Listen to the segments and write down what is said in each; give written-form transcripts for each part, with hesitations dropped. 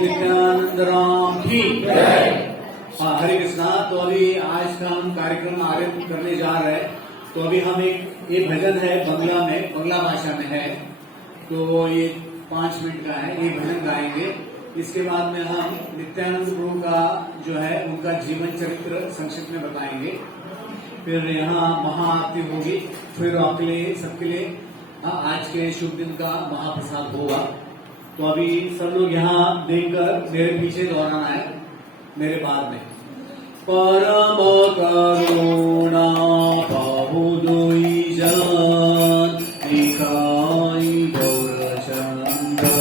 नित्यानंद राम की जय। हाँ, हरे कृष्णा। तो अभी आज का हम कार्यक्रम आरंभ करने जा रहे हैं। तो अभी हम ये भजन है बंगला भाषा में है। तो ये 5 मिनट का है, ये भजन गाएंगे। इसके बाद में हम नित्यानंद प्रभु का जो है उनका जीवन चरित्र संक्षिप्त में बताएंगे। फिर यहाँ महाआरती होगी। फिर आपके लिए सबके लिए आज के शुभ दिन का महाप्रसाद होगा। तो अभी सब लोग यहाँ देखकर मेरे पीछे दोहराना है, मेरे बाद में। परम करुणा बहुदुई जन दिखाई गौरचंद्र।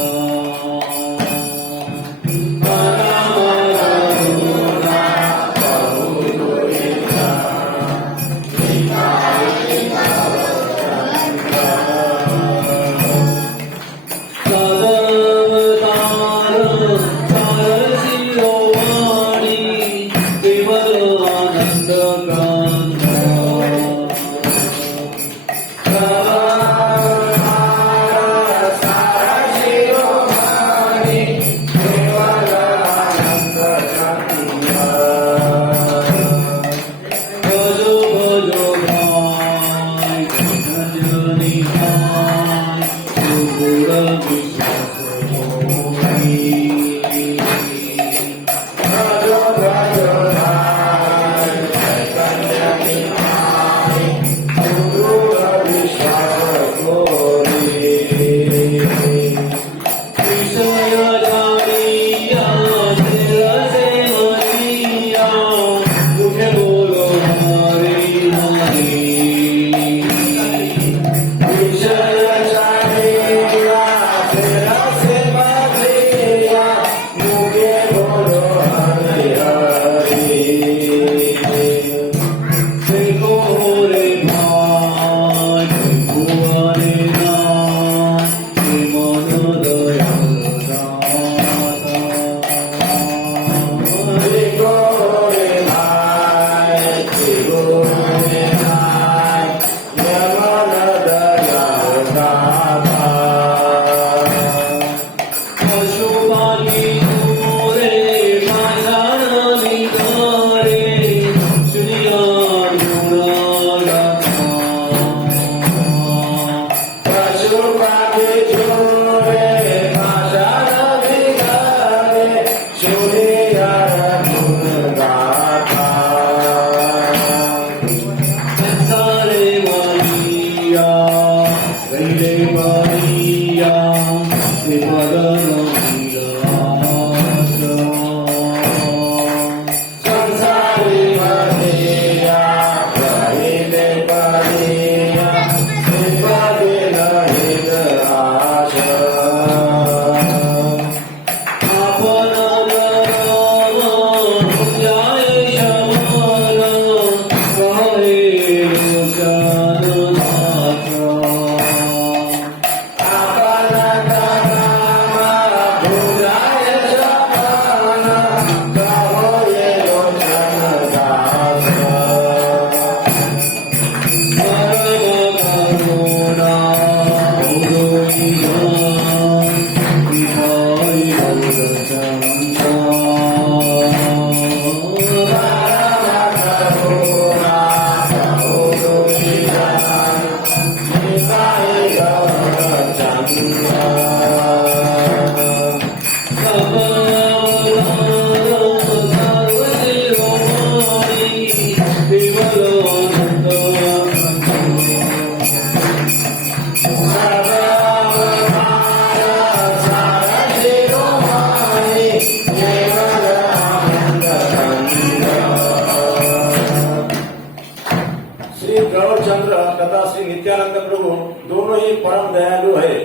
तथा श्री नित्यानंद प्रभु दोनों ही परम दयालु है।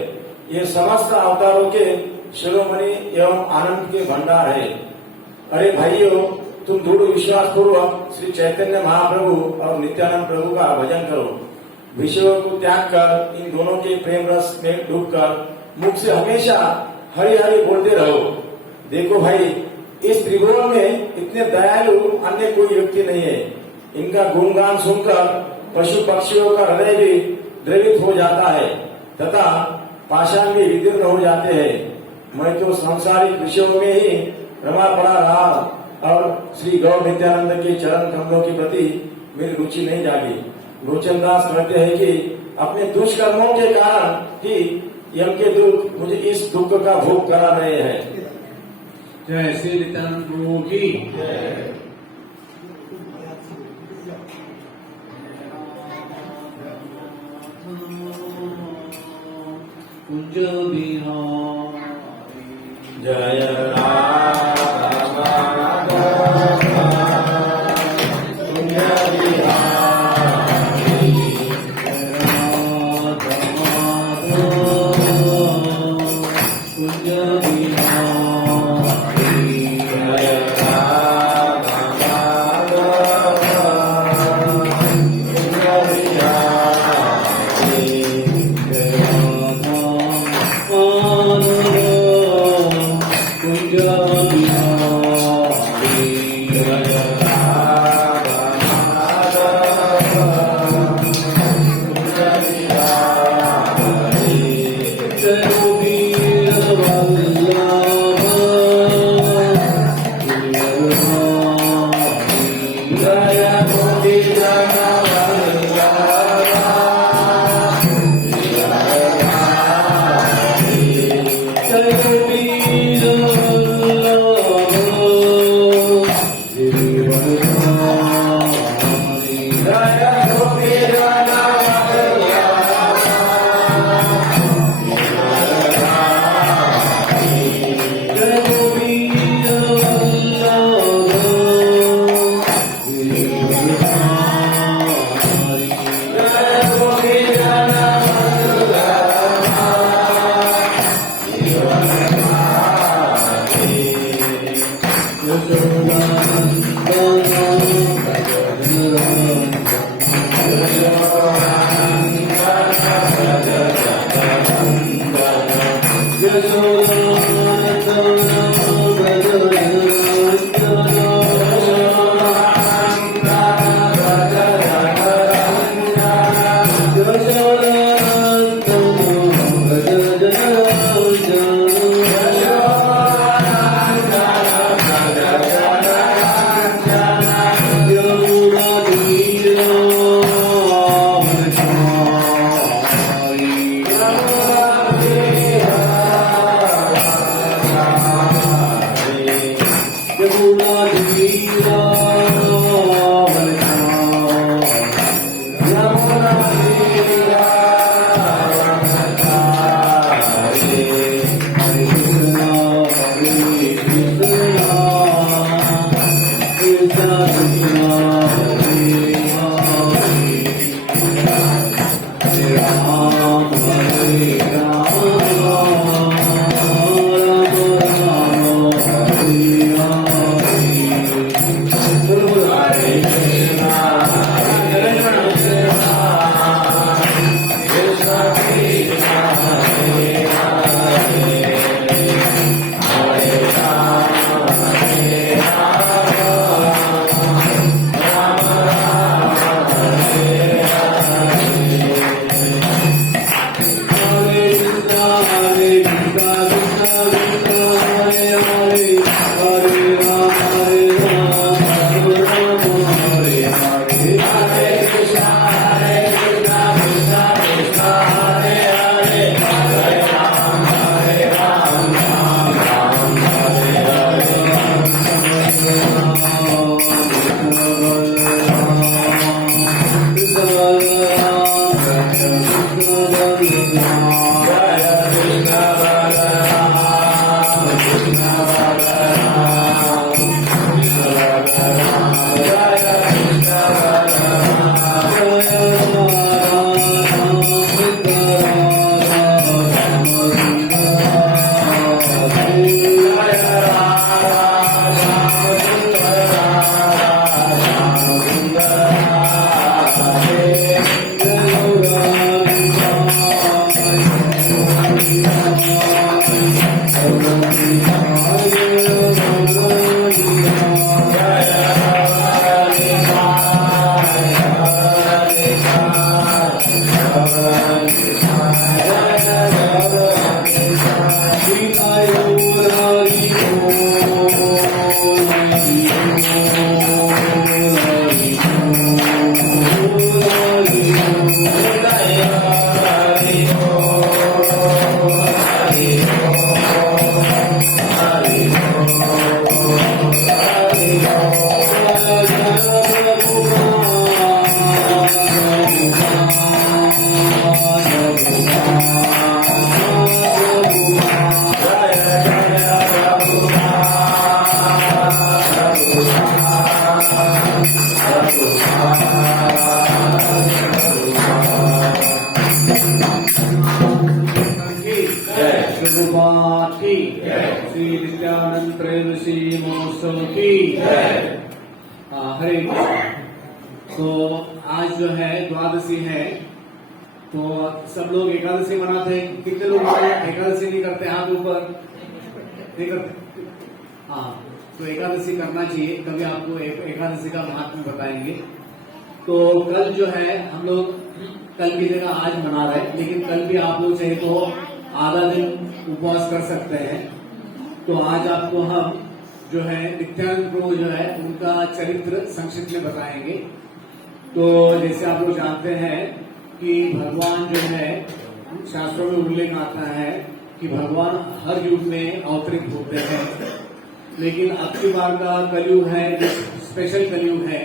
ये समस्त अवतारों के शिरोमणि एवं आनंद के भंडार है। अरे भाइयों, तुम दृढ़ विश्वास पूर्वक श्री चैतन्य महाप्रभु और नित्यानंद प्रभु का भजन करो। विषयों को त्याग कर इन दोनों के प्रेम रस में डूबकर मुख से हमेशा हरि हरि बोलते रहो। देखो भाई, इस त्रिभुवन में इतने दयालु अन्य कोई व्यक्ति नहीं है। इनका गुणगान सुनकर पशु पक्षियों का हृदय भी द्रवित हो जाता है तथा पाषाण भी विदीर्ण हो जाते हैं। मैं तो सांसारिक विषयों में ही रमा पड़ा रहा और श्री गौ नित्यानंद के चरण कमलों के प्रति मेरी रुचि नहीं जागी। लोचन दास कहते हैं कि अपने दुष्कर्मों के कारण ही यम के दुख मुझे इस दुख का भोग करा रहे हैं। जय श्री नित्यानंद प्रभु की। कुंज बिहारी जय गजानन त्रयोदशी महोत्सव की हरे कृष्ण। तो आज जो है द्वादशी है, तो सब लोग एकादशी मनाते हैं। कितने लोग एकादशी नहीं करते? हाथ ऊपर। नहीं करते? हाँ, तो एकादशी करना चाहिए। कभी आपको एकादशी का महात्म्य बताएंगे। तो कल जो है हम लोग कल की जगह आज मना रहे हैं, लेकिन कल भी आप लोग चाहे तो आधा दिन उपवास कर सकते हैं। तो आज आपको हम जो है नित्यानंद प्रभु जो है उनका चरित्र संक्षिप्त में बताएंगे। तो जैसे आप लोग जानते हैं कि भगवान जो है, शास्त्रों में उल्लेख आता है कि भगवान हर युग में अवतरित होते हैं, लेकिन अब की बार का कलयुग है, स्पेशल कलयुग है,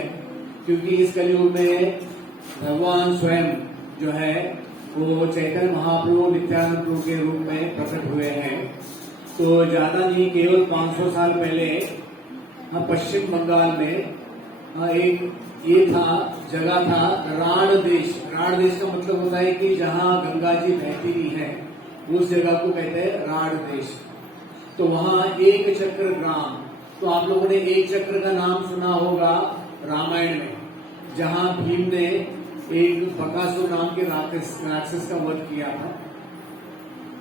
क्योंकि इस कलयुग में भगवान स्वयं जो है वो चैतन्य महाप्रभु नित्यानंद प्रभु के रूप में प्रकट हुए हैं। तो ज्यादा नहीं, केवल 500 साल पहले पश्चिम बंगाल में एक ये जगह था राण देश। राण देश का मतलब होता है कि जहाँ गंगा जी बहती ही है, उस जगह को कहते हैं राण देश। तो वहाँ एक चक्र ग्राम, तो आप लोगों ने एक चक्र का नाम सुना होगा रामायण में, जहाँ भीम ने एक बकासुर नाम के राक्षस का वध किया था।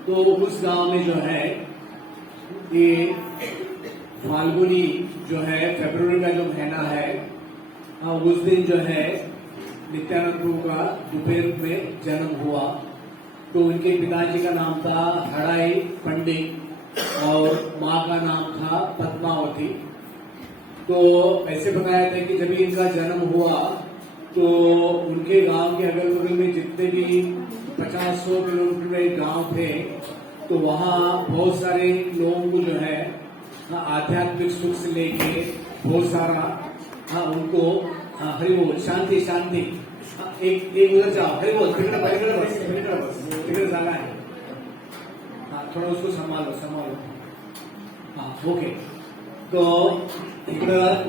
तो उस गांव में जो है ये फाल्गुनी जो है, फरवरी का जो महीना है, उस दिन जो है नित्यानंद प्रभु का दोपहर में जन्म हुआ। तो उनके पिताजी का नाम था हड़ाई पंडित और माँ का नाम था पद्मावती। तो ऐसे बताया था कि जब इनका जन्म हुआ तो उनके गांव के अगल बगल में जितने भी 50-100 किलोमीटर गांव थे, तो वहाँ बहुत सारे लोगों को जो है आध्यात्मिक सुख से लेके बहुत सारा उनको हरि बोल, शांति शांति, एक उधर जाओ, हरि बोल, तिकड़े जाना है। थोड़ा उसको संभालो। ओके। तो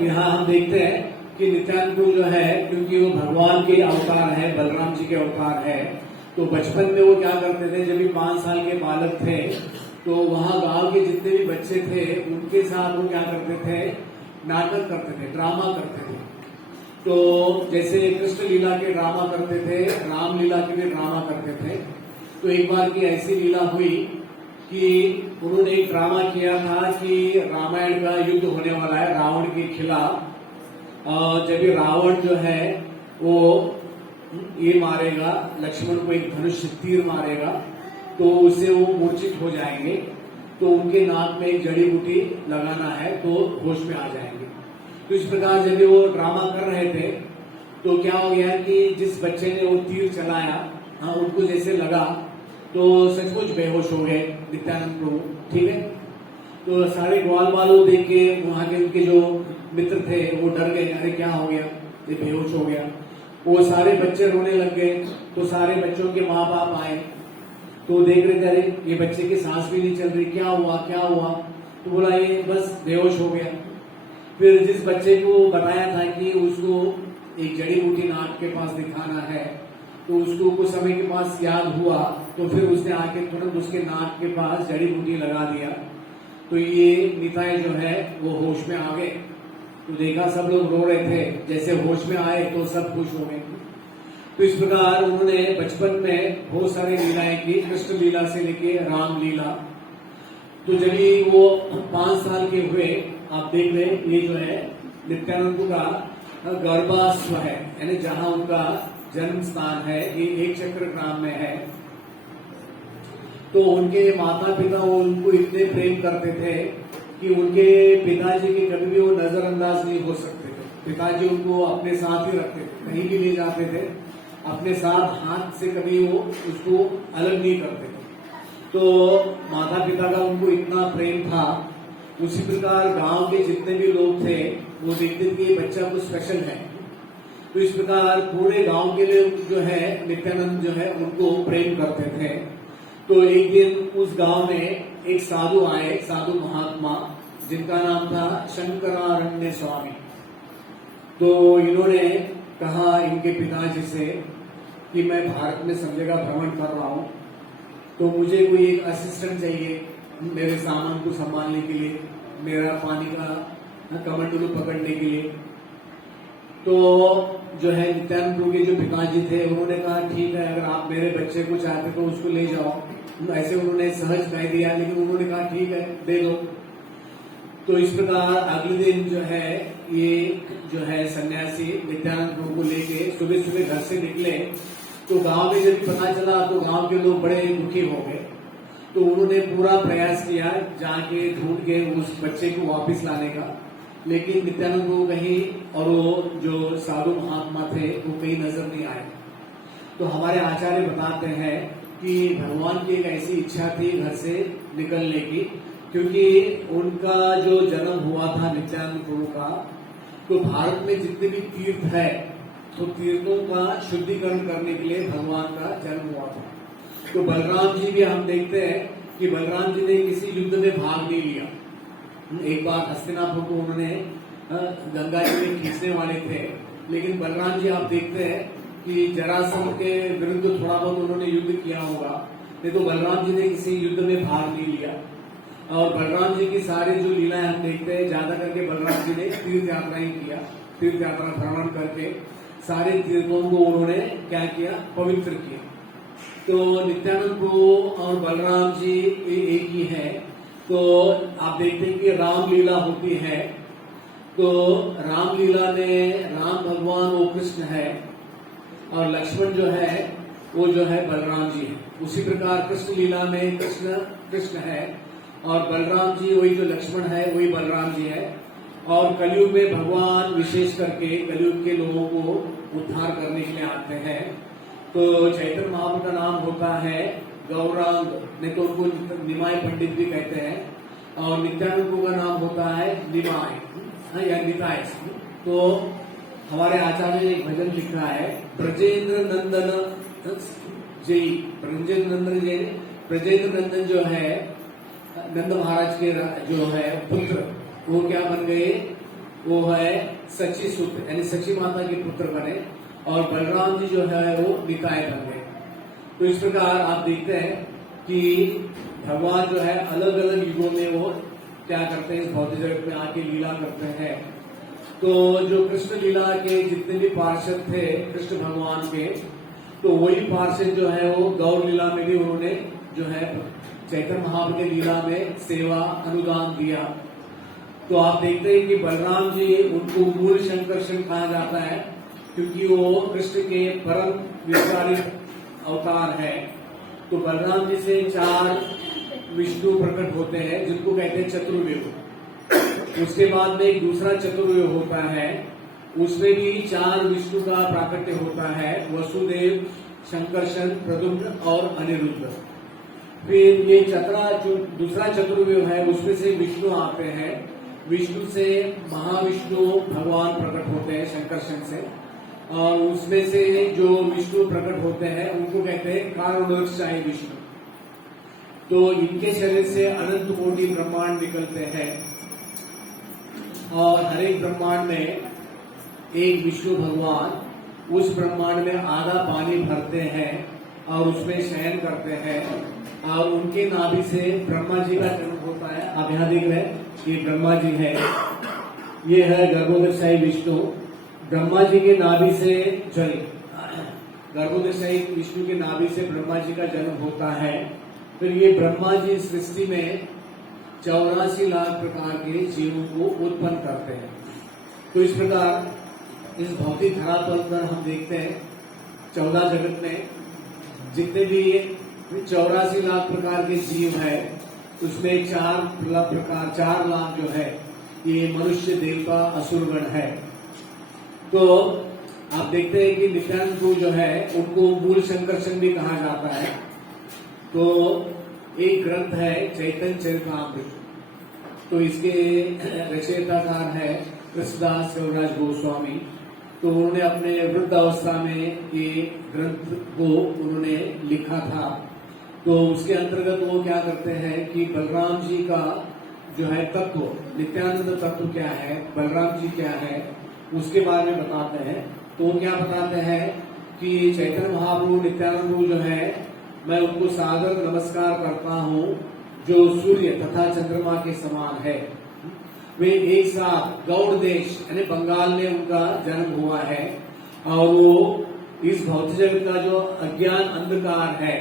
यहाँ हम देखते हैं कि नित्यानंद प्रभु जो है, क्योंकि वो भगवान के अवतार है, बलराम जी के अवतार है, तो बचपन में वो क्या करते थे, जब भी 5 साल के बालक थे, तो वहाँ गांव के जितने भी बच्चे थे उनके साथ वो क्या करते थे, नाटक करते थे, ड्रामा करते थे। तो जैसे कृष्ण लीला के ड्रामा करते थे, राम लीला के भी ड्रामा करते थे। तो एक बार की ऐसी लीला हुई कि उन्होंने एक ड्रामा किया था कि रामायण का युद्ध होने वाला है रावण के खिलाफ। जब ये रावण जो है वो ये मारेगा, लक्ष्मण को एक धनुष तीर मारेगा, तो उससे वो मूर्छित हो जाएंगे। तो उनके नाक में एक जड़ी बूटी लगाना है, तो होश में आ जाएंगे। तो इस प्रकार जब वो ड्रामा कर रहे थे, तो क्या हो गया कि जिस बच्चे ने वो तीर चलाया, उनको जैसे लगा तो सचमुच बेहोश हो गए नित्यानंद प्रभु। ठीक है। तो सारे ग्वाल वालों देख के वहां के उनके जो मित्र थे वो डर गए, अरे क्या हो गया, ये बेहोश हो गया। वो सारे बच्चे रोने लग गए। तो सारे बच्चों के माँ बाप आए, तो देख रहे थे, अरे ये बच्चे की सांस भी नहीं चल रही, क्या हुआ। तो बोला ये बस बेहोश हो गया। फिर जिस बच्चे को बताया था कि उसको एक जड़ी बूटी नाक के पास दिखाना है, तो उसको कुछ समय के पास याद हुआ, तो फिर उसने आके तुरंत उसके नाक के पास जड़ी बूटी लगा दिया। तो ये निताई जो है वो होश में आ गए। तो देखा सब लोग रो रहे थे, जैसे होश में आए तो सब खुश हो गए। तो इस प्रकार उन्होंने बचपन में बहुत सारी लीलाएं की, कृष्ण लीला से लेके राम लीला। तो जब वो 5 साल के हुए, आप देख रहे हैं ये जो है नित्यानंद का गर्भाश्व है, यानी जहां उनका जन्म स्थान है, ये एक चक्र ग्राम में है। तो उनके माता पिता वो उनको इतने प्रेम करते थे कि उनके पिताजी के कभी भी वो नजरअंदाज नहीं हो सकते थे। पिताजी उनको अपने साथ ही रखते थे, कहीं भी ले जाते थे, अपने साथ हाथ से कभी वो उसको अलग नहीं करते थे। तो माता पिता का उनको इतना प्रेम था। उसी प्रकार गांव के जितने भी लोग थे वो देखते थे कि ये बच्चा कुछ स्पेशल है। तो इस प्रकार पूरे गांव के लोग जो है नित्यानंद जो है उनको प्रेम करते थे। तो एक दिन उस गांव में एक साधु आए, साधु महात्मा, जिनका नाम था शंकरारण्य स्वामी। तो इन्होंने कहा इनके पिताजी से कि मैं भारत में सब जगह भ्रमण कर रहा हूँ, तो मुझे कोई एक असिस्टेंट चाहिए मेरे सामान को संभालने के लिए। मेरा पानी का कमंडलू पकड़ने के लिए। तो जो है नित्यानंद प्रभु के जो पिताजी थे उन्होंने कहा ठीक है, अगर आप मेरे बच्चे को चाहते तो उसको ले जाओ। ऐसे उन्होंने सहज कह दिया, लेकिन उन्होंने कहा ठीक है दे दो। तो इस प्रकार अगले दिन जो है ये जो है सन्यासी नित्यानंद प्रभु को लेके सुबह सुबह घर से निकले। तो गांव में जब पता चला तो गांव के लोग बड़े दुखी हो गए। तो उन्होंने पूरा प्रयास किया जाके ढूंढ के उस बच्चे को वापस लाने का, लेकिन नित्यानंद प्रभु कहीं और वो जो साधु महात्मा थे वो कहीं नजर नहीं आए। तो हमारे आचार्य बताते हैं कि भगवान की एक ऐसी इच्छा थी घर से निकलने की, क्योंकि उनका जो जन्म हुआ था नित्यानंद प्रभु का, तो भारत में जितने भी तीर्थ है तो तीर्थों का शुद्धिकरण करने के लिए भगवान का जन्म हुआ था। तो बलराम जी भी हम देखते हैं कि बलराम जी ने किसी युद्ध में भाग नहीं लिया। एक बार हस्तिनापुर को उन्होंने गंगा जी में खींचने वाले थे, लेकिन बलराम जी आप देखते हैं कि जरासंध के विरुद्ध थोड़ा बहुत उन्होंने युद्ध किया होगा, नहीं तो बलराम जी ने किसी युद्ध में भाग नहीं लिया। और बलराम जी की सारी जो लीलाएं हम देखते हैं, ज्यादा करके बलराम जी ने तीर्थ यात्राएं किया, तीर्थ यात्रा भ्रमण करके सारे तीर्थों को उन्होंने क्या किया, पवित्र किया। तो नित्यानंद प्रभु और बलराम जी एक ही है। तो आप देखते हैं कि रामलीला होती है, तो रामलीला में राम भगवान वो कृष्ण है और लक्ष्मण जो है वो जो है बलराम जी है। उसी प्रकार कृष्ण लीला में कृष्ण है और बलराम जी वही जो लक्ष्मण है वही बलराम जी है। और कलयुग में भगवान विशेष करके कलयुग के लोगों को उद्धार करने के लिए आते हैं। तो चैतन्य महाप्रभु का नाम होता है गौरांग, नहीं तो उनको निमाय पंडित भी कहते हैं, और नित्यानंद प्रभु का नाम होता है निमाय या निताय। तो हमारे आचार्य ने एक भजन लिखा है, ब्रजेंद्र नंदन जय, ब्रजेंद्र नंदन जय। ब्रजेंद्र नंदन जो है नंद महाराज के जो है पुत्र, वो क्या बन गए, वो है सची सुत, यानी सची माता के पुत्र बने, और बलराम जी जो है वो निताय बन गए। तो इस प्रकार आप देखते हैं कि भगवान जो है अलग अलग युगों में वो क्या करते हैं, इस भौतिक जगत में आके लीला करते हैं। तो जो कृष्ण लीला के जितने भी पार्षद थे कृष्ण भगवान के, तो वही पार्षद जो है वो गौर लीला में भी उन्होंने जो है चैतन्य महाप्रभु के लीला में सेवा अनुदान दिया। तो आप देखते हैं कि बलराम जी उनको मूल शंकरषण कहा जाता है, क्योंकि वो कृष्ण के परम विस्तारित अवतार है। तो बलराम जी से 4 विष्णु प्रकट होते हैं, जिनको कहते हैं चतुर्व्यूह। उसके बाद में एक दूसरा चतुर्व्यूह होता है, उसमें भी 4 विष्णु का प्राकट्य होता है, वसुदेव, शंकरषण, प्रद्युम्न और अनिरुद्ध। फिर ये जो दूसरा चतुर्व्यूह है उसमें से विष्णु आते हैं, विष्णु से महाविष्णु भगवान प्रकट होते हैं शंकरषण से, और उसमें से जो विष्णु प्रकट होते हैं उनको कहते हैं कारणोत्साही विष्णु। तो इनके शरीर से अनंत कोटि ब्रह्मांड निकलते हैं, और हर एक ब्रह्मांड में एक विष्णु भगवान उस ब्रह्मांड में आधा पानी भरते हैं और उसमें शयन करते हैं, और उनके नाभि से ब्रह्मा जी का जन्म होता है। आप यहाँ देख रहे हैं ये ब्रह्मा जी है, ये है गर्भोदशाही विष्णु। ब्रह्मा जी के नाभि से गर्भोदशाही विष्णु के नाभि से ब्रह्मा जी का जन्म होता है। फिर ये ब्रह्मा जी सृष्टि में 84 लाख प्रकार के जीवों को उत्पन्न करते हैं। तो इस प्रकार इस भौतिक धरातल पर हम देखते हैं 14 जगत में जितने भी 84 लाख प्रकार के जीव है, उसमें 4 लाख जो है ये मनुष्य, देवता, असुरगण है। तो आप देखते हैं कि नित्यानंद प्रभु जो है उनको मूल शंकरषण भी कहा जाता है। तो एक ग्रंथ है चैतन्य चरितामृत, तो इसके रचयिताकार है कृष्णदास कविराज गोस्वामी। तो उन्होंने अपने वृद्ध अवस्था में ये ग्रंथ को उन्होंने लिखा था। तो उसके अंतर्गत वो क्या करते हैं कि बलराम जी का जो है तत्व, नित्यानंद तत्व क्या है, बलराम जी क्या है, उसके बारे में बताते हैं। तो वो क्या बताते हैं कि चैतन्य महाप्रभु नित्यानंद प्रभु जो है, मैं उनको सादर नमस्कार करता हूँ, जो सूर्य तथा चंद्रमा के समान है। वे एक साथ गौड़ देश यानी बंगाल में उनका जन्म हुआ है और वो इस भौतिक जगत का जो अज्ञान अंधकार है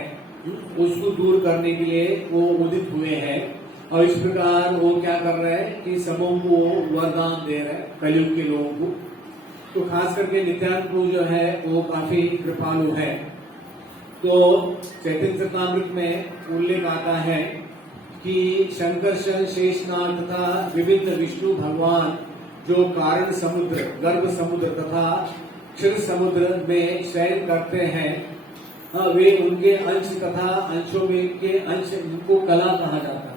उसको दूर करने के लिए वो उदित हुए हैं और इस प्रकार वो क्या कर रहे हैं कि सबों को वरदान दे रहे हैं कलयुग के लोगों को। तो खास करके नित्यानंद प्रभु जो है वो काफी कृपालु है। तो चैतन्य चरितामृत में उल्लेख आता है कि शंकरशन शेषनाग तथा विविध विष्णु भगवान जो कारण समुद्र गर्भ समुद्र तथा क्षीर समुद्र में शयन करते हैं वे उनके अंश तथा अंशों में के अंश उनको कला कहा जाता है।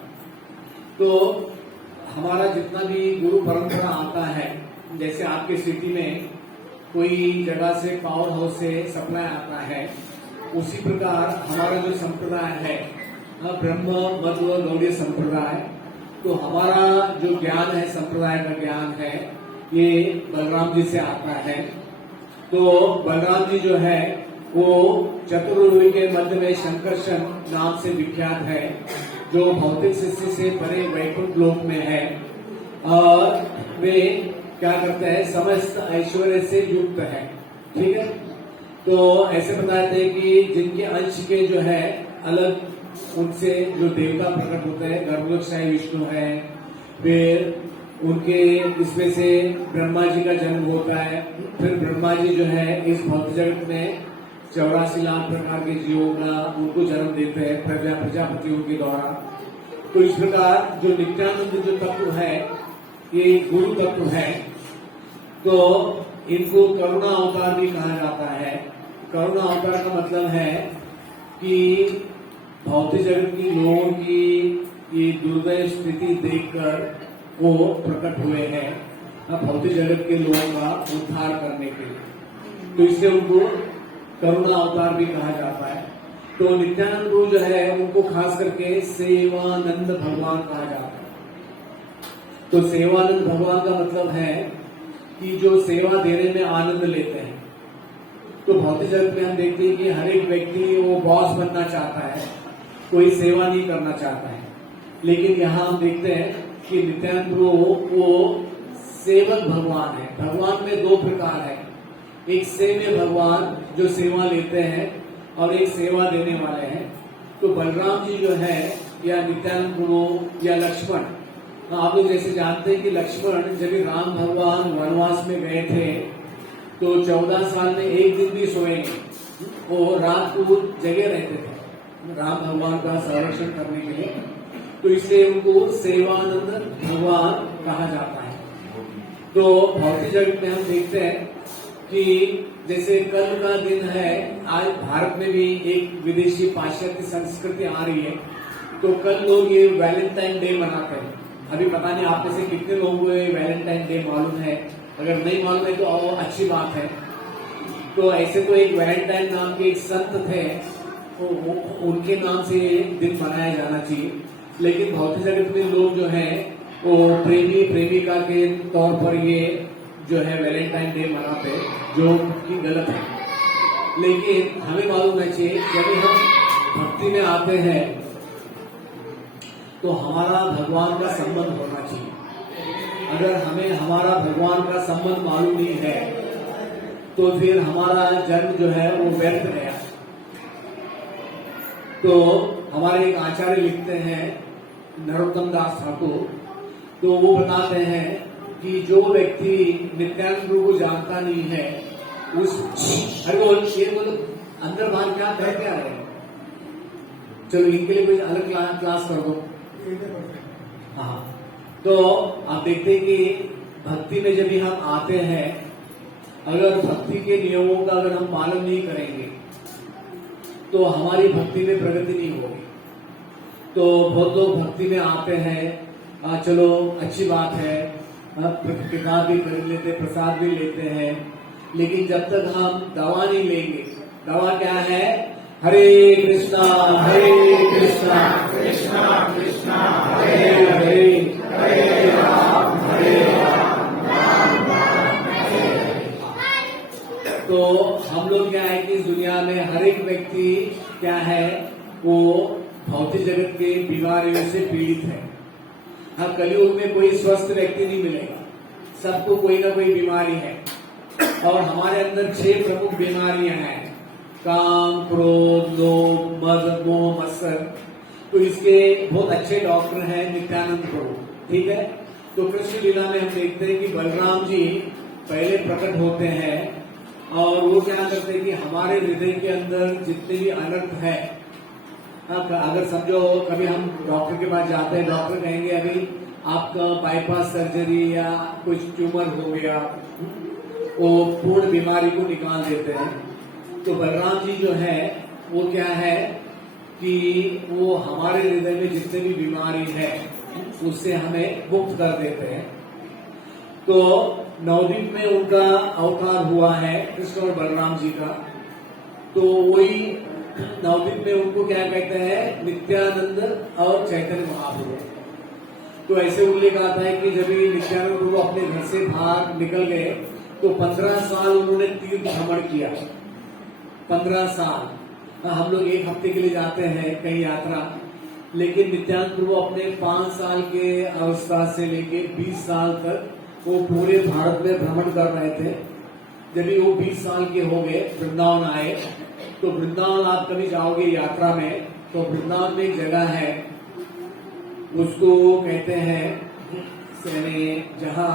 तो हमारा जितना भी गुरु परंपरा आता है, जैसे आपके सिटी में कोई जगह से पावर हाउस से सप्लाई आता है, उसी प्रकार हमारा जो संप्रदाय है ब्रह्म मध्व गौड़ीय संप्रदाय, तो हमारा जो ज्ञान है संप्रदाय का ज्ञान है ये बलराम जी से आता है। तो बलराम जी जो है वो चतुर्युगी के मध्य में शंकरशन नाम से विख्यात है, जो भौतिक सृष्टि से परे वैकुंठ लोक में है और वे क्या करते हैं समस्त ऐश्वर्य से युक्त है। ठीक है, तो ऐसे बताते हैं कि जिनके अंश के जो है अलग उनसे जो देवता प्रकट होते हैं, गर्भलोकशाही विष्णु है, फिर उनके इसमें से ब्रह्मा जी का जन्म होता है। फिर ब्रह्मा जी जो है इस भौतिक जगत में 84 लाख प्रकार के जीवों का उनको जन्म देते हैं प्रजापतियों के द्वारा। तो इस प्रकार जो नित्यानंद जो तत्व है ये गुरु तत्व है, तो इनको करुणा अवतार भी कहा जाता है। करुणा अवतार का मतलब है कि भौतिक जगत की लोगों की ये दुर्दय स्थिति देखकर वो प्रकट हुए हैं भौतिक जगत के लोगों का उद्धार करने के लिए, तो इससे उनको करुणा अवतार भी कहा जाता है। तो नित्यानंद प्रभु जो है उनको खास करके सेवानंद भगवान कहा जाता है। तो सेवानंद भगवान का मतलब है कि जो सेवा देने में आनंद लेते हैं। तो भौतिक जगत में हम देखते हैं कि हर एक व्यक्ति वो बॉस बनना चाहता है, कोई सेवा नहीं करना चाहता है, लेकिन यहाँ हम देखते हैं कि नित्यानंद प्रभु वो सेवक भगवान है। भगवान में दो प्रकार है, एक सेव्य भगवान जो सेवा लेते हैं और एक सेवा देने वाले हैं। तो बलराम जी जो है या नित्यानंद प्रभु या लक्ष्मण, आप लोग जैसे जानते हैं कि लक्ष्मण जब राम भगवान वनवास में गए थे तो 14 साल में एक दिन भी सोए नहीं, वो रात को जगे रहते थे राम भगवान का संरक्षण करने के लिए। तो इसलिए उनको सेवानंद भगवान कहा जाता है। तो भौतिक जगत में हम देखते हैं कि जैसे कल का दिन है, आज भारत में भी एक विदेशी पाश्चात्य संस्कृति आ रही है, तो कल लोग ये वैलेंटाइन डे मनाते हैं। अभी पता नहीं आप में से कितने लोगों को ये वैलेंटाइन डे मालूम है, अगर नहीं मालूम है तो अच्छी बात है। तो ऐसे तो एक वैलेंटाइन नाम के एक संत थे, तो उनके नाम से ये दिन मनाया जाना चाहिए। लेकिन भौतिक जगत में लोग जो है वो प्रेमी प्रेमिका के तौर पर ये जो है वैलेंटाइन डे मनाते, जो कि गलत है। लेकिन हमें मालूम होना चाहिए जब हम भक्ति में आते हैं तो हमारा भगवान का संबंध होना चाहिए। अगर हमें हमारा भगवान का संबंध मालूम नहीं है तो फिर हमारा जन्म जो है वो व्यर्थ गया। तो हमारे एक आचार्य लिखते हैं नरोत्तम दास ठाकुर, तो वो बताते हैं कि जो व्यक्ति नित्यानंद प्रभु को जानता नहीं है उस अरे ये बोलो अंदर बाहर क्या कहते आ रहे हैं, चलो इनके लिए कोई अलग क्लास कर दो। हाँ, तो आप देखते हैं कि भक्ति में जब भी हम आते हैं, अगर भक्ति के नियमों का अगर हम पालन नहीं करेंगे तो हमारी भक्ति में प्रगति नहीं होगी। तो बहुत लोग भक्ति में आते हैं, चलो अच्छी बात है, किताब भी खरीद लेते, प्रसाद भी लेते हैं, लेकिन जब तक हम दवा नहीं लेंगे, दवा क्या है, हरे कृष्णा कृष्णा कृष्णा हरे हरे हरे राम तो हम लोग क्या है कि इस दुनिया में हर एक व्यक्ति क्या है वो भौतिक जगत के बीमारियों से पीड़ित है। हाँ, कलयुग में कोई स्वस्थ व्यक्ति नहीं मिलेगा, सबको कोई ना कोई बीमारी है। और हमारे अंदर 6 प्रमुख बीमारियां हैं, काम, क्रोध, लोभ, मद, मोह, मत्सर। तो इसके बहुत अच्छे डॉक्टर हैं नित्यानंद प्रभु, ठीक है। तो कृष्ण लीला में हम देखते हैं कि बलराम जी पहले प्रकट होते हैं और वो क्या करते हैं कि हमारे हृदय के अंदर जितने भी अनर्थ है, अगर समझो कभी हम डॉक्टर के पास जाते हैं, डॉक्टर कहेंगे अभी आपका बाईपास सर्जरी या कुछ ट्यूमर हो गया, वो पूर्ण बीमारी को निकाल देते हैं। तो बलराम जी जो है वो क्या है कि वो हमारे हृदय में जितने भी बीमारी है उससे हमें मुक्त कर देते हैं। तो नवद्वीप में उनका अवतार हुआ है कृष्ण और बलराम जी का। तो वही नवद्वीप में उनको क्या कहते हैं, नित्यानंद और चैतन्य महाप्रभु। तो ऐसे उल्लेख आता है कि जब नित्यानंद प्रभु अपने घर से बाहर निकल गए तो 15 साल उन्होंने तीर्थ भ्रमण किया। 15 साल, हम लोग 1 हफ्ते के लिए जाते हैं कहीं यात्रा, लेकिन नित्यानंद प्रभु अपने 5 साल के अवस्था से लेके 20 साल तक वो पूरे भारत में भ्रमण कर रहे थे। जब वो 20 साल के हो गए, वृंदावन आए। तो वृंदावन आप कभी जाओगे यात्रा में तो वृंदावन में एक जगह है, उसको कहते हैं जहाँ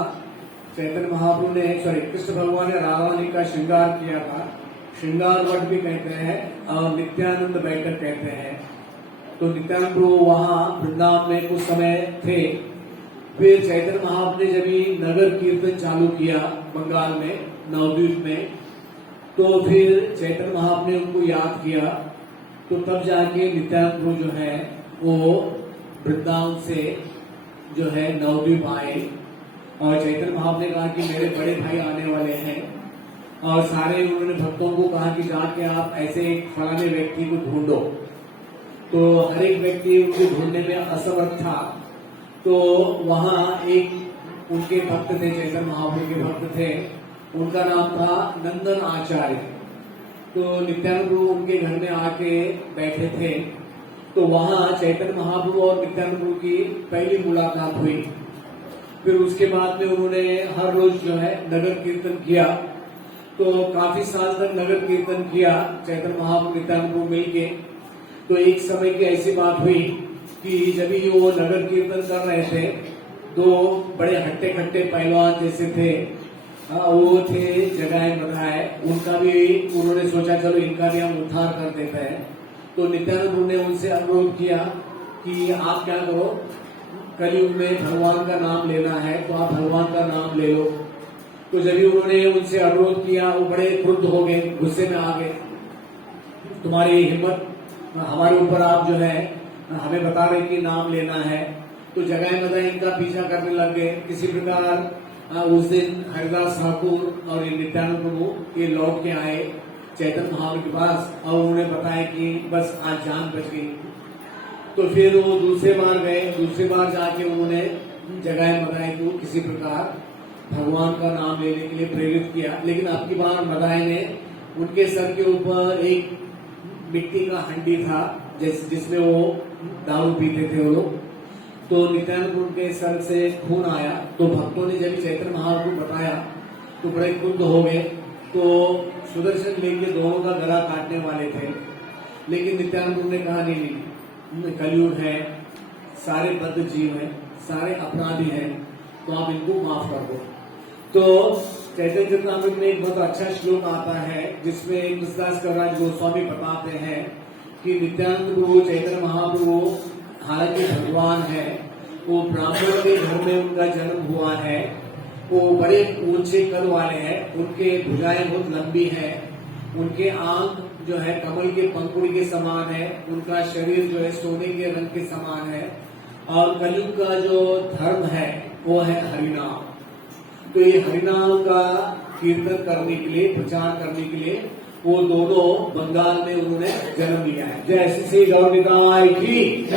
चैतन्य महाप्रभु ने कृष्ण भगवान ने राधा रानी का श्रृंगार किया था, श्रृंगार वट भी कहते हैं और नित्यानंद बैठक कहते हैं। तो नित्यानंद प्रभु वहां वृंदावन में कुछ समय थे। फिर चैतन्य महाप्रभु ने जब नगर कीर्तन चालू किया बंगाल में, नवद्वीप में, तो फिर चैतन्य महाप्रभु ने उनको याद किया। तो तब जाके नित्यानंद प्रभु जो है वो वृंदावन से जो है नवद्वीप आए और चैतन्य महाप्रभु ने कहा कि मेरे बड़े भाई आने वाले हैं। और सारे उन्होंने भक्तों को कहा कि जाके आप ऐसे एक फलाने व्यक्ति को ढूंढो। तो हर एक व्यक्ति उनको ढूंढने में असमर्थ था। तो वहां एक उनके भक्त थे, चैतन्य महाप्रभु के भक्त थे, उनका नाम था नंदन आचार्य। तो नित्यानंद प्रभु उनके घर में आके बैठे थे। तो वहां चैतन्य महाप्रभु और नित्यानंद प्रभु की पहली मुलाकात हुई। फिर उसके बाद में उन्होंने हर रोज जो है नगर कीर्तन किया। तो काफी साल तक नगर कीर्तन किया चैतन्य महाप्रभु नित्यानंद प्रभु मिलके। तो एक समय की ऐसी बात हुई कि जब वो नगर कीर्तन कर रहे थे, 2 बड़े हट्टे खट्टे पहलवान जैसे थे, वो थे जगाए बधाए, उनका भी उन्होंने सोचा चलो इनका भी हम उद्धार कर देते हैं। तो नित्यानंद प्रभु ने उनसे अनुरोध किया कि आप क्या करो, कलयुग में भगवान का नाम लेना है तो आप भगवान का नाम ले लो। तो जब उन्होंने उनसे अनुरोध किया, वो बड़े क्रुद्ध हो गए, गुस्से में आ गए, तुम्हारी हिम्मत, हमारे ऊपर आप जो है हमें बता रहे कि नाम लेना है। तो जगाए बधाए इनका पीछा करने लग गए। किसी प्रकार उस दिन हरिदास ठाकुर और नित्यानंद प्रभु ये लौट के आए चैतन्य महाप्रभु के पास और उन्होंने बताया कि बस आज जान बच गई। तो फिर वो दूसरे बार गए, दूसरी बार जाके उन्होंने जगाए बधाए को किसी प्रकार भगवान का नाम लेने के लिए प्रेरित किया। लेकिन अब की बार मदाई ने उनके सर के ऊपर एक मिट्टी का हंडी था जिसमें वो दारू पीते थे वो लोग। तो नित्यानंद प्रभु के सर से खून आया। तो भक्तों ने जब चैतन्य महाप्रभु को बताया तो बड़े क्रुद्ध हो गए। तो सुदर्शन लेके दोनों का गला काटने वाले थे, लेकिन नित्यानंद प्रभु ने कहा नहीं, कलयुग है, सारे बद्ध जीव हैं, सारे अपराधी हैं, तो आप इनको माफ कर दो। तो चैतन्य चरितामृत में एक बहुत अच्छा श्लोक आता है जिसमें तुलसीदास कविराज गोस्वामी बताते हैं कि नित्यानंद प्रभु चैतन्य महाप्रभु हालांकि भगवान है, वो ब्राह्मण के घर में उनका जन्म हुआ है, वो बड़े ऊंचे कद वाले हैं, उनके भुजाएं बहुत लंबी हैं, उनके आंख जो है कमल के पंखुड़ी के समान है, उनका शरीर जो है सोने के रंग के समान है, और कलयुग का जो धर्म है वो है हरिनाम। तो ये हरिनाम का कीर्तन करने के लिए, प्रचार करने के लिए वो दोनों बंगाल में उन्होंने जन्म लिया है। जय श्री श्री गौर निताई की।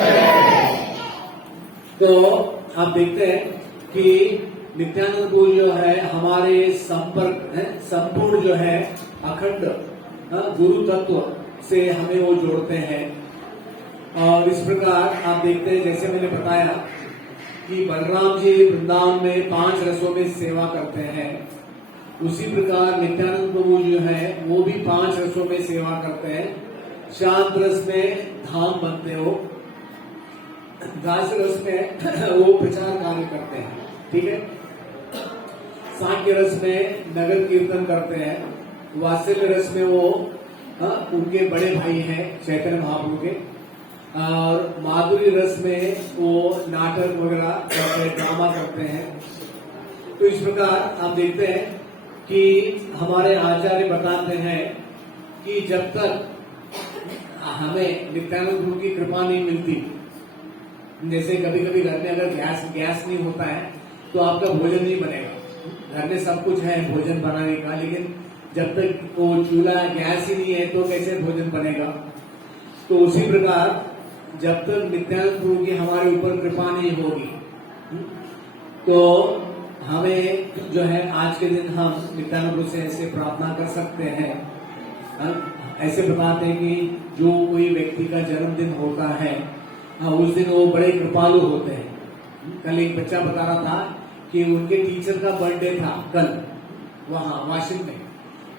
तो आप देखते हैं कि नित्यानंद प्रभु जो है हमारे संपर्क है, संपूर्ण जो है अखंड गुरु तत्व से हमें वो जोड़ते हैं। और इस प्रकार आप देखते हैं, जैसे मैंने बताया कि बलराम जी वृंदावन में 5 रसों में सेवा करते हैं, उसी प्रकार नित्यानंद प्रभु जो है वो भी 5 रसों में सेवा करते हैं। शांत रस में धाम बनते हो, दास रस में वो प्रचार कार्य करते हैं, ठीक है। सांख्य रस में नगर कीर्तन करते हैं, वात्सल्य रस में वो उनके बड़े भाई हैं चैतन्य महाप्रभु के, और माधुरी रस में वो नाटक वगैरह करते हैं, ड्रामा करते हैं। तो इस प्रकार आप देखते हैं कि हमारे आचार्य बताते हैं कि जब तक हमें नित्यानंद प्रभु की कृपा नहीं मिलती, जैसे कभी कभी घर में अगर गैस नहीं होता है तो आपका भोजन नहीं बनेगा। घर में सब कुछ है भोजन बनाने का, लेकिन जब तक वो चूल्हा गैस ही नहीं है तो कैसे भोजन बनेगा। तो उसी प्रकार जब तक नित्यानंद प्रभु की हमारे ऊपर कृपा नहीं होगी तो हमें जो है आज के दिन हम नित्यानंद प्रभु से ऐसे प्रार्थना कर सकते हैं। ऐसे बताते हैं कि जो कोई व्यक्ति का जन्मदिन होता है उस दिन वो बड़े कृपालु होते हैं। कल एक बच्चा बता रहा था कि उनके टीचर का बर्थडे था कल वहां वाशिंग में,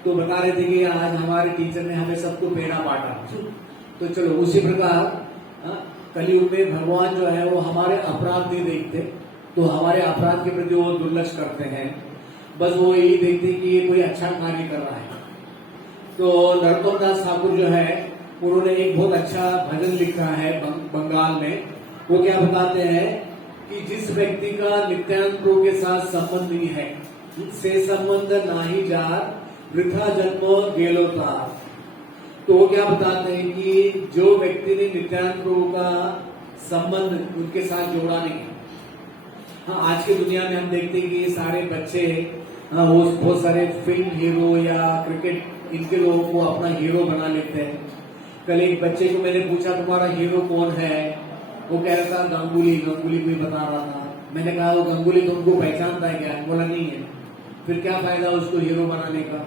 तो बता रहे थे कि आज हमारे टीचर ने हमें सबको पेड़ा बांटा। तो चलो उसी प्रकार कलयुग में भगवान जो है वो हमारे अपराध नहीं देखते, तो हमारे अपराध के प्रति वो दुर्लक्ष करते हैं। बस वो यही देखते कि ये कोई अच्छा कार्य कर रहा है। तो नरोत्तम दास ठाकुर जो है उन्होंने एक बहुत अच्छा भजन लिखा है बंगाल में। वो क्या बताते हैं कि जिस व्यक्ति का नित्यानंद प्रभु के साथ संबंध नहीं है, से संबंध नाही जार वृथा जन्म गेलो तार। तो वो क्या बताते हैं कि जो व्यक्ति ने नित्यानंद प्रभु का संबंध उनके साथ जोड़ा नहीं है। हाँ, आज की दुनिया में हम देखते हैं कि सारे बच्चे वो बहुत सारे फिल्म हीरो या क्रिकेट इनके लोगों को अपना हीरो बना लेते हैं। कल एक बच्चे को मैंने पूछा तुम्हारा हीरो कौन है, वो कह रहा था गंगुली कोई बता रहा था। मैंने कहा वो गंगुली तुमको पहचानता है क्या? बोला नहीं है। फिर क्या फायदा उसको हीरो बनाने का।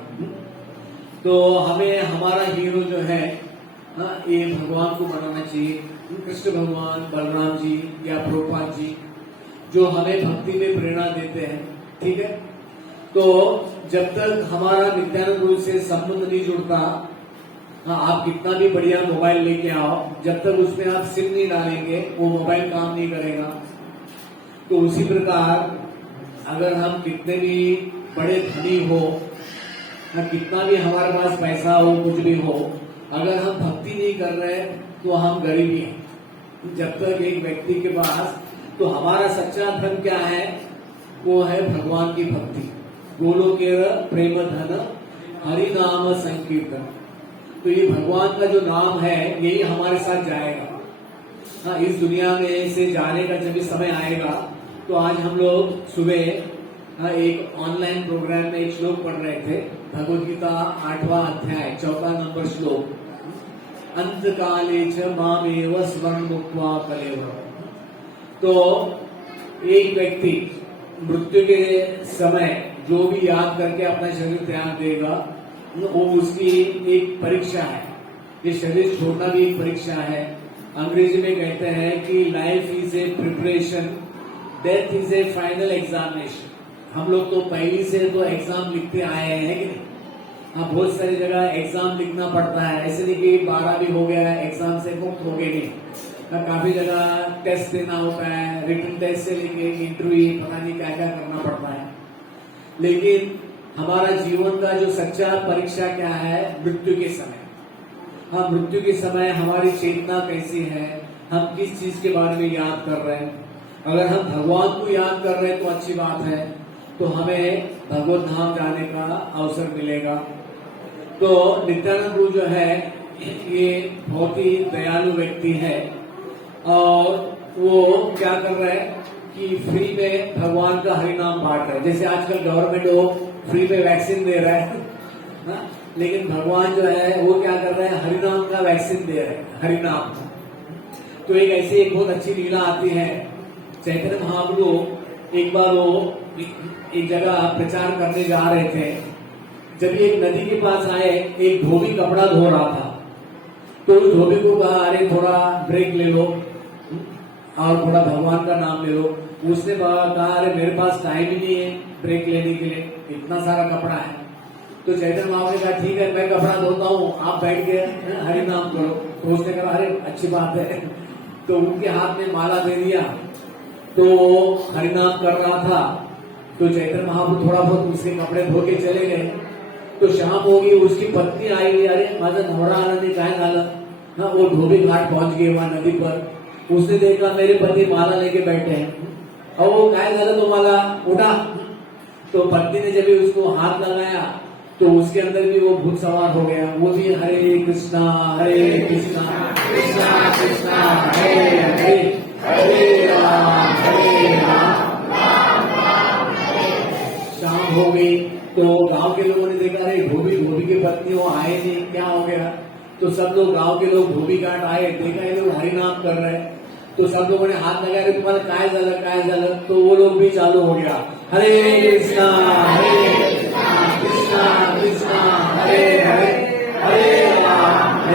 तो हमें हमारा हीरो जो है ये भगवान को बनाना चाहिए, कृष्ण भगवान, बलराम जी या प्रभुपाद जी, जो हमें भक्ति में प्रेरणा देते हैं, ठीक है। तो जब तक हमारा नित्यानंद प्रभु से संबंध नहीं जुड़ता, आप कितना भी बढ़िया मोबाइल लेके आओ, जब तक उसमें आप सिम नहीं डालेंगे वो मोबाइल काम नहीं करेगा। तो उसी प्रकार अगर हम कितने भी बड़े धनी हो, कितना भी हमारे पास पैसा हो, कुछ भी हो, अगर हम भक्ति नहीं कर रहे तो हम गरीब ही हैं। जब तक एक व्यक्ति के पास, तो हमारा सच्चा धन क्या है? वो है भगवान की भक्ति। गोलोकेर प्रेम धन हरि नाम संकीर्तन। तो ये भगवान का जो नाम है यही हमारे साथ जाएगा। हाँ, इस दुनिया में से जाने का जब भी समय आएगा, तो आज हम लोग सुबह एक ऑनलाइन प्रोग्राम में एक श्लोक पढ़ रहे थे, भगवद गीता 8वां अध्याय 4 नंबर श्लोक, अंत काले च मामेव स्वर्ण मुक्त्वा कलेव। तो एक व्यक्ति मृत्यु के समय जो भी याद करके अपना शरीर त्याग देगा, वो उसकी एक परीक्षा है। ये शरीर छोड़ना भी एक परीक्षा है। अंग्रेजी में कहते हैं कि life is a preparation, death is A final examination. हम लोग तो पहली से तो एग्जाम लिखते आए हैं कि नहीं? हाँ, बहुत सारी जगह एग्जाम लिखना पड़ता है। ऐसे नहीं कि 12 भी हो गया एग्जाम से मुक्त हो गए, नहीं। काफी जगह टेस्ट देना होता है, रिटन टेस्ट से लेके इंटरव्यू, पता नहीं क्या क्या करना पड़ता है। लेकिन हमारा जीवन का जो सच्चा परीक्षा क्या है? मृत्यु के समय। हाँ, मृत्यु के समय हमारी चेतना कैसी है, हम किस चीज के बारे में याद कर रहे हैं। अगर हम भगवान को याद कर रहे हैं तो अच्छी बात है, तो हमें भगवत धाम जाने का अवसर मिलेगा। तो नित्यानंद प्रभु जो है ये बहुत ही दयालु व्यक्ति है, और वो क्या कर रहे हैं कि फ्री में भगवान का हरिनाम बांट रहे हैं। जैसे आजकल गवर्नमेंट वो फ्री में वैक्सीन दे रहा है ना, लेकिन भगवान जो है वो क्या कर रहे हैं? हरिनाम का वैक्सीन दे रहे हैं, हरिनाम। तो एक ऐसी एक बहुत अच्छी लीला आती है। चैतन्य महाप्रभु एक बार वो एक जगह प्रचार करने जा रहे थे। जब एक नदी के पास आए, एक धोबी कपड़ा धो रहा था, तो उस धोबी को कहा, अरे थोड़ा ब्रेक ले लो और थोड़ा भगवान का नाम ले लो। उसने कहा अरे मेरे पास टाइम ही नहीं है ब्रेक लेने के लिए, इतना सारा कपड़ा है। तो चैतन्य महाप्रभु ने कहा ठीक है मैं कपड़ा धोता हूँ, आप बैठ के हरि नाम करो। तो उसने कहा अरे अच्छी बात है। तो उनके हाथ में माला दे दिया, तो हरि नाम कर रहा था। तो चैतन्य महाप्रभु थोड़ा बहुत उसके कपड़े धो के चले गए। तो शाम होगी, उसकी पत्नी आई, अरे माझा नवरा आनंदी काय झालं ना, वो धोबी घाट पहुंच गए वहां नदी पर। उसने देखा मेरे पति माला लेके बैठे हैं, और वो काय झालं तुम्हाला, उठा। तो पत्नी ने जब उसको हाथ लगाया तो उसके अंदर भी वो भूत सवार हो गया। वो भी हरे कृष्णा कृष्णा कृष्णा हरे हरे, हरे राम शाम हो गई। तो गांव के लोगों ने देखा अरे धोबी की पत्नी वो आए नहीं, क्या हो गया। तो सब लोग गांव के लोग धोबी घाट आए, देखा ये लोग हरि नाम कर रहे हैं। तो सब लोगों ने हाथ लगाया कि तुम्हारा काय झालं। तो वो लोग भी चालू हो गया, हरे कृष्णा कृष्णा कृष्णा हरे हरे, हरे राम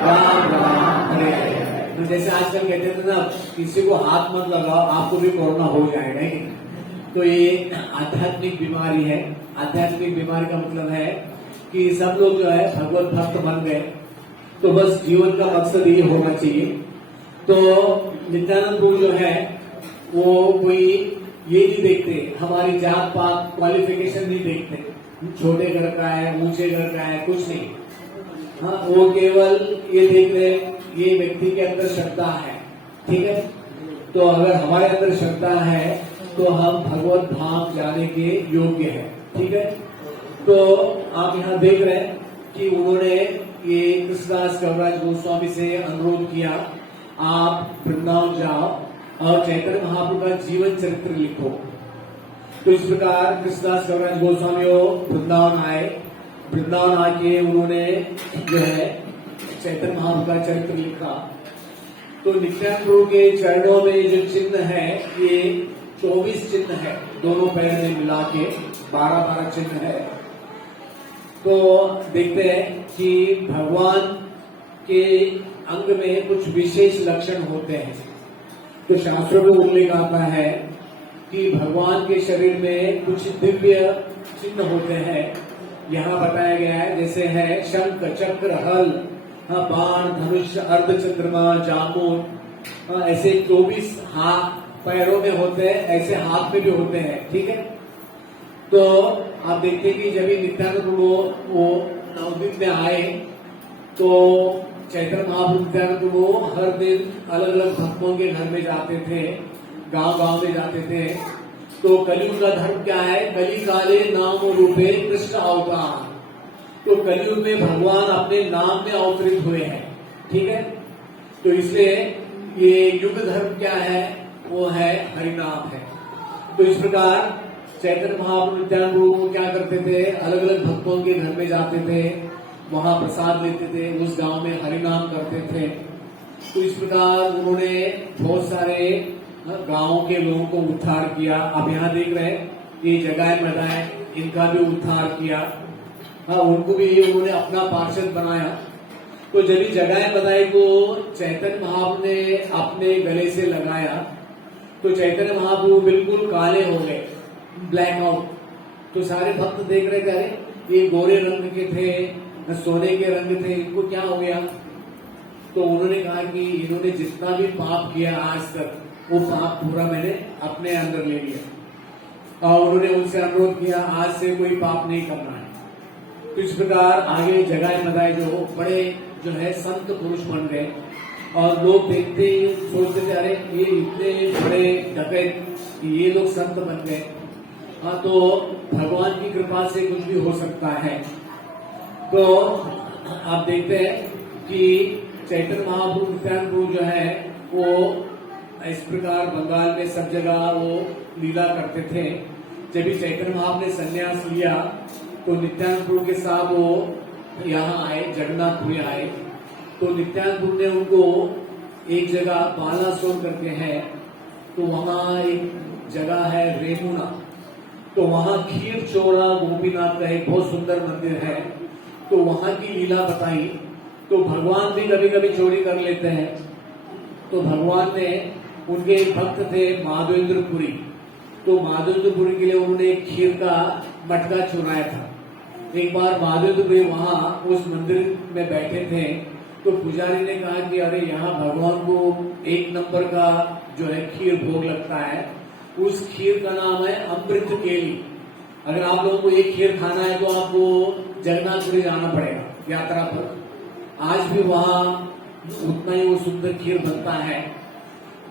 राम राम हरे हरे। तो जैसे आजकल कहते थे ना, किसी को हाथ मत लगाओ आपको भी कोरोना हो जाएगा ही। तो ये आध्यात्मिक बीमारी है। आध्यात्मिक बीमारी का मतलब है कि सब लोग जो है भगवत भक्त बन गए, तो बस जीवन का मकसद ये होना चाहिए। तो नित्यानंद प्रभु जो है वो कोई ये नहीं देखते, हमारी जात पात क्वालिफिकेशन नहीं देखते, छोटे घर का है ऊंचे घर का है कुछ नहीं। हाँ, वो केवल ये देख रहे ये व्यक्ति के अंदर श्रद्धा है, ठीक है। तो अगर हमारे अंदर श्रद्धा है तो हम भगवत धाम जाने के योग्य है, ठीक है। तो आप यहाँ देख रहे हैं कि उन्होंने ये कृष्णदास कविराज गोस्वामी से अनुरोध किया आप वृंदावन जाओ और चैतन्य महाप्रभु का जीवन चरित्र लिखो। तो इस प्रकार कृष्णदास कविराज गोस्वामी वृंदावन आए। वृंदावन आके उन्होंने जो है चैतन्य महाप्रभु का चरित्र लिखा। तो नित्यानंद प्रभु के चरणों में जो चिन्ह है ये 24 चिन्ह है, दोनों पैर में मिला के 12 चिन्ह है। तो देखते हैं कि भगवान के अंग में कुछ विशेष लक्षण होते हैं। तो शास्त्रों में उल्लेख आता है कि भगवान के शरीर में कुछ दिव्य चिन्ह होते हैं। यहाँ बताया गया है जैसे है शंख चक्र हल, बाण धनुष अर्धचंद्रमा जामुन, ऐसे 24 हाथ पैरों में होते हैं, ऐसे हाथ में भी होते हैं, ठीक है। तो आप देखते हैं कि जब नित्यानंद प्रभु वो नवद्वीप में आए तो चैतन्य महाप्रभु नित्यानंद प्रभु हर दिन अलग अलग भक्तों के घर में जाते थे, गांव में जाते थे। तो कलयुग का धर्म क्या है, कली काले नाम रूपे कृष्ण अवतार। तो कलयुग में भगवान अपने नाम में अवतरित हुए हैं, ठीक है। तो इसलिए ये युग धर्म क्या है, वो है हरिनाम है। तो इस प्रकार चैतन्य महाप्रभु नित्यानंद प्रभु क्या करते थे, अलग अलग भक्तों के घर में जाते थे, वहां प्रसाद लेते थे, उस गांव में हरिनाम करते थे। तो इस प्रकार उन्होंने बहुत सारे गांवों के लोगों को उद्धार किया। आप यहाँ देख रहे हैं ये जगह मदाएं, इनका भी उद्धार किया। उनको भी उन्होंने अपना पार्षद बनाया। तो जब जगह मदाई को चैतन्य महाप्रभु ने अपने गले से लगाया तो चैतन्य महाप्रभु बिल्कुल काले हो गए, ब्लैक आउट। तो सारे भक्त देख रहे थे अरे ये गोरे रंग के थे, सोने के रंग थे, इनको क्या हो गया। तो उन्होंने कहा कि इन्होंने जितना भी पाप किया आज तक वो पाप पूरा मैंने अपने अंदर ले लिया। और उन्होंने उनसे अनुरोध किया आज से कोई पाप नहीं करना है। तो इस प्रकार आगे जगह मदाई जो बड़े जो है संत पुरुष बन गए और लोग देखते सोचते थे अरे ये इतने बड़े डकैत, ये लोग संत बन गए। हाँ, तो भगवान की कृपा से कुछ भी हो सकता है। तो आप देखते हैं कि चैतन्य महाप्रभु नित्यानंद प्रभु जो है वो इस प्रकार बंगाल में सब जगह वो लीला करते थे। जब भी चैतन्य महाप्रभु ने संन्यास लिया तो नित्यानंद प्रभु के साथ वो यहाँ आए, जगन्नाथपुरी आए। तो नित्यानंद प्रभु ने उनको एक जगह बालासोर करके है, तो वहाँ एक जगह है रेमुना, तो वहाँ खीर चोरा गोपीनाथ का एक बहुत सुंदर मंदिर है। तो वहाँ की लीला बताई। तो भगवान भी कभी कभी चोरी कर लेते हैं। तो भगवान ने उनके एक भक्त थे माधवेंद्रपुरी। तो माधवेंद्रपुरी के लिए उन्होंने एक खीर का मटका चुराया था। एक बार माधवेंद्रपुरी वहां उस मंदिर में बैठे थे, तो पुजारी ने कहा कि अरे यहाँ भगवान को एक नंबर का जो है खीर भोग लगता है। उस खीर का नाम है अमृत केली। अगर आप लोगों को एक खीर खाना है तो आपको जगन्नाथपुरी जाना पड़ेगा यात्रा पर। आज भी वहां उतना ही वो सुंदर खीर बनता है।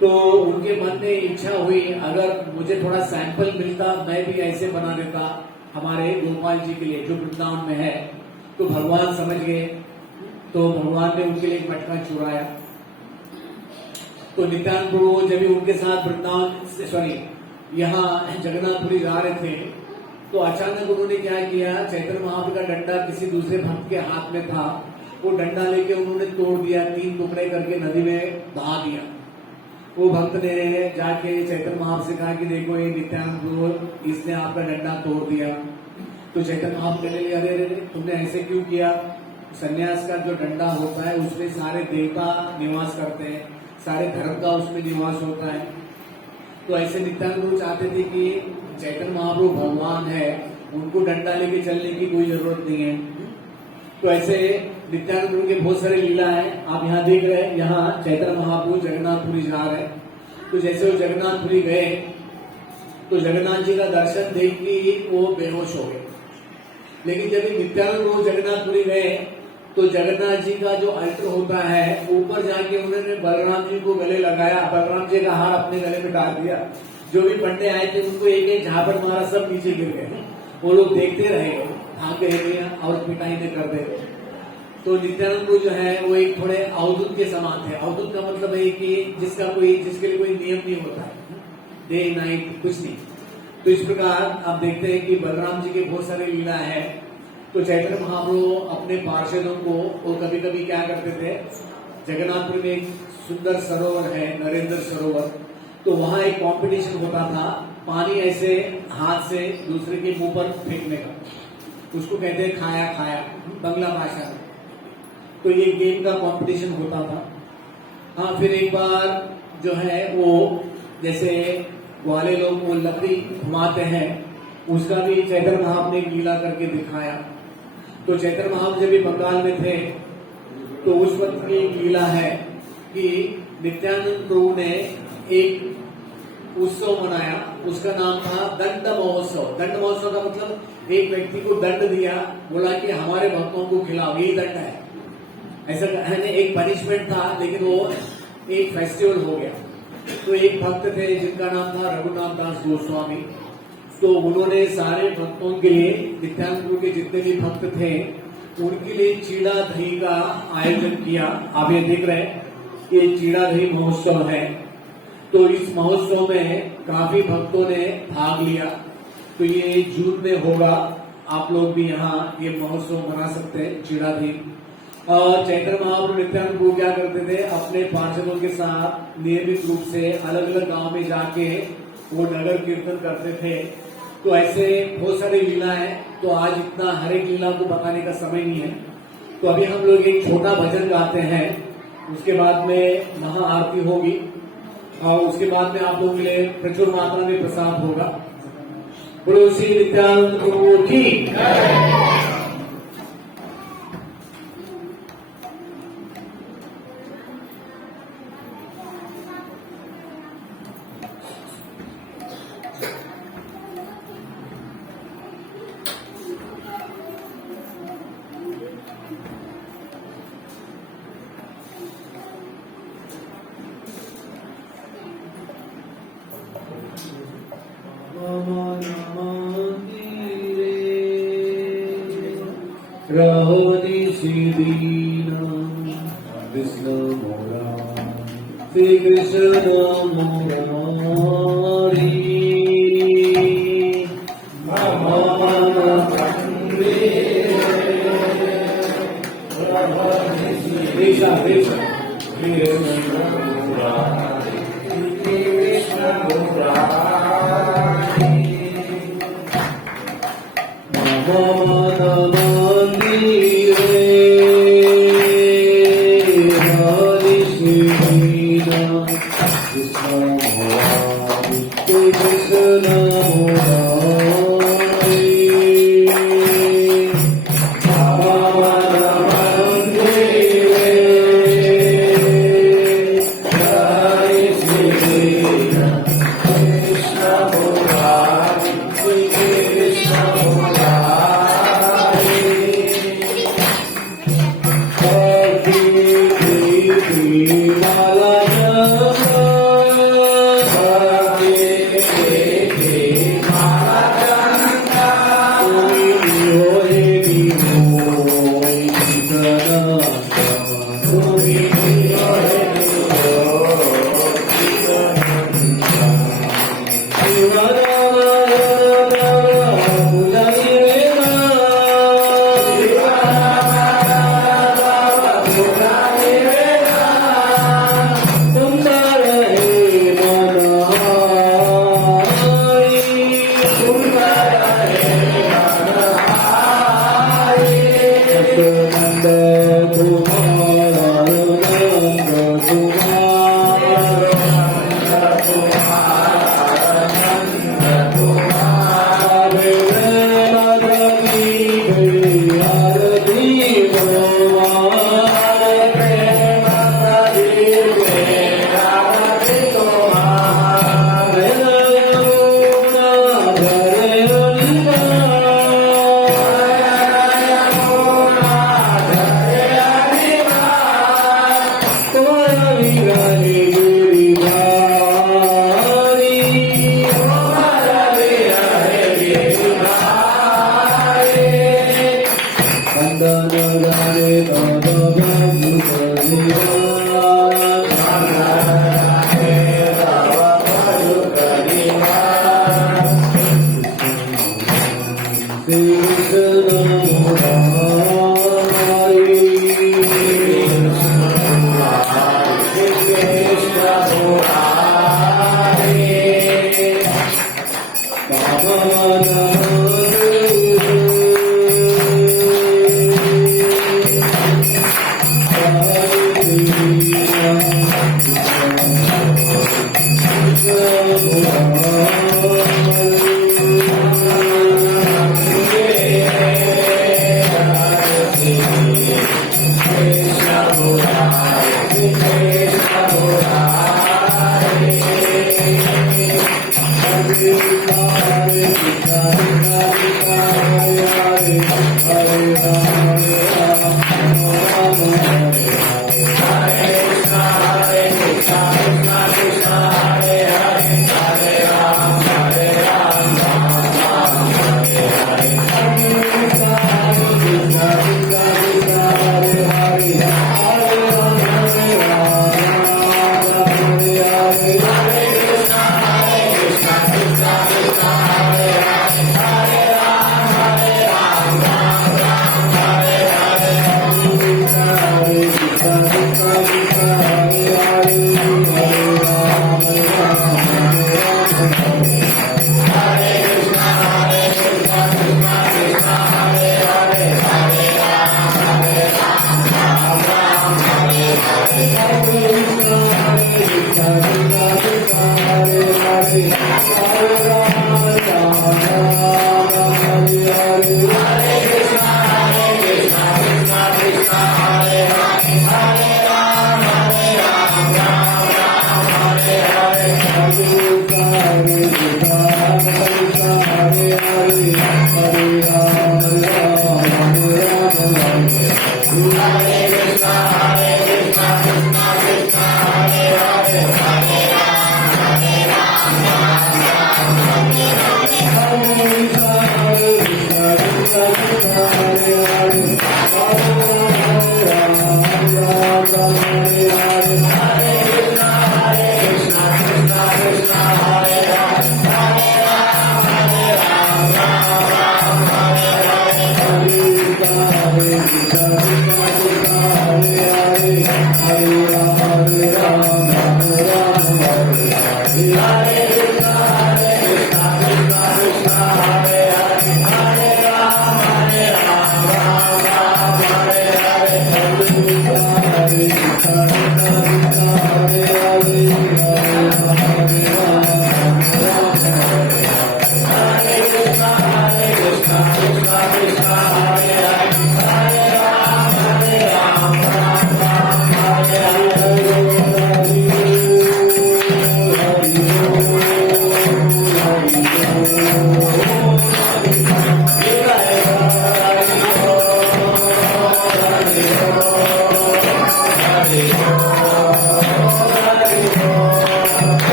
तो उनके मन में इच्छा हुई, अगर मुझे थोड़ा सैंपल मिलता मैं भी ऐसे बना देता हमारे गोपाल जी के लिए जो वृंदावन में है। तो भगवान समझ गए, तो भगवान ने उनके लिए एक मटका चुराया। तो नित्यानंद प्रभु जब भी उनके साथ वृंदावन यहाँ जगन्नाथपुरी जा रहे थे, तो अचानक उन्होंने क्या किया, चैतन्य महाप्रभु का डंडा किसी दूसरे भक्त के हाथ में था, वो डंडा लेके उन्होंने तोड़ दिया, 3 टुकड़े करके नदी में बहा दिया। वो भक्त ने जाके चैतन्य महाप्रभु से कहा कि देखो ये नित्यानंद प्रभु इसने आपका डंडा तोड़ दिया। तो चैतन्य महाप्रभु कहने लगे, अरे तुमने ऐसे क्यों किया? सन्यास का जो डंडा होता है उसमें सारे देवता निवास करते हैं, सारे धर्म का उसमें निवास होता है। तो ऐसे नित्यानंद प्रभु चाहते थे कि चैतन्य महाप्रभु भगवान है, उनको डंडा लेके चलने की कोई जरूरत नहीं है। तो ऐसे नित्यानंद प्रभु के बहुत सारे लीला है। आप यहाँ देख रहे हैं, यहाँ चैतन्य महाप्रभु जगन्नाथपुरी जा रहे हैं। तो जैसे वो जगन्नाथपुरी गए तो जगन्नाथ जी का दर्शन देख के वो बेहोश हो गए। लेकिन जब नित्यानंद प्रभु जगन्नाथपुरी गए तो जगन्नाथ जी का जो अल्टर होता है ऊपर जाके उन्होंने बलराम जी को गले लगाया, बलराम जी का हार अपने गले में डाल दिया। जो भी पंडे आए थे उनको एक एक झापट मारा, सब नीचे गिर गए। वो लोग देखते रहे, भाग गए और पिटाई में कर दे। तो नित्यानंद प्रभु जो है वो एक थोड़े अवधूत के समान थे। अवधूत का मतलब है कि जिसके लिए कोई नियम नहीं होता है, डे नाइट कुछ नहीं। तो इस प्रकार आप देखते हैं कि बलराम जी के बहुत सारे लीला है। तो चैतन्य महाप्रभु अपने पार्षदों को वो कभी कभी क्या करते थे, जगन्नाथपुरी में एक सुंदर सरोवर है, नरेंद्र सरोवर। तो वहां एक कंपटीशन होता था, पानी ऐसे हाथ से दूसरे के मुंह पर फेंकने का, उसको कहते हैं खाया खाया बंगला भाषा में। तो ये गेम का कंपटीशन होता था। हाँ, फिर एक बार जो है वो जैसे वाले लोग वो लकड़ी घुमाते हैं, उसका भी चैतन्य महाप्रभु ने लीला करके दिखाया। तो चैतन्य महाप्रभु जब भी बंगाल में थे तो उस वक्त की एक लीला है कि नित्यानंद प्रभु ने एक उत्सव मनाया, उसका नाम था दंड महोत्सव। दंड महोत्सव का मतलब एक व्यक्ति को दंड दिया, बोला कि हमारे भक्तों को खिलाओ, यही दंड है। ऐसा है, एक पनिशमेंट था लेकिन वो एक फेस्टिवल हो गया। तो एक भक्त थे जिनका नाम था रघुनाथ दास गोस्वामी। तो उन्होंने सारे भक्तों के लिए, नित्यानंद प्रभु के जितने भी भक्त थे उनके लिए चीड़ा दही का आयोजन किया। आप ये देख रहे हैं, ये चीड़ा दही महोत्सव है। तो इस महोत्सव में काफी भक्तों ने भाग लिया। तो ये जून में होगा, आप लोग भी यहाँ ये महोत्सव मना सकते हैं, चीड़ा दही। और चैतन्य महाप्रभु नित्यानंद प्रभु क्या करते थे, अपने पार्षदों के साथ नियमित रूप से अलग अलग गांव में जाके वो नगर कीर्तन करते थे। तो ऐसे बहुत सारी लीला है। तो आज इतना हर एक लीला को बताने का समय नहीं है। तो अभी हम लोग एक छोटा भजन गाते हैं, उसके बाद में महाआरती होगी और उसके बाद में आप लोगों के लिए प्रचुर मात्रा में प्रसाद होगा। बोलो श्री नित्यानंद प्रभु की। रहो निशिदीना कृष्ण मोरा श्री कृष्ण मुरारी Krishna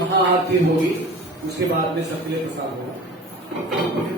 महाआरती होगी, उसके बाद में सत्य प्रसाद होगा।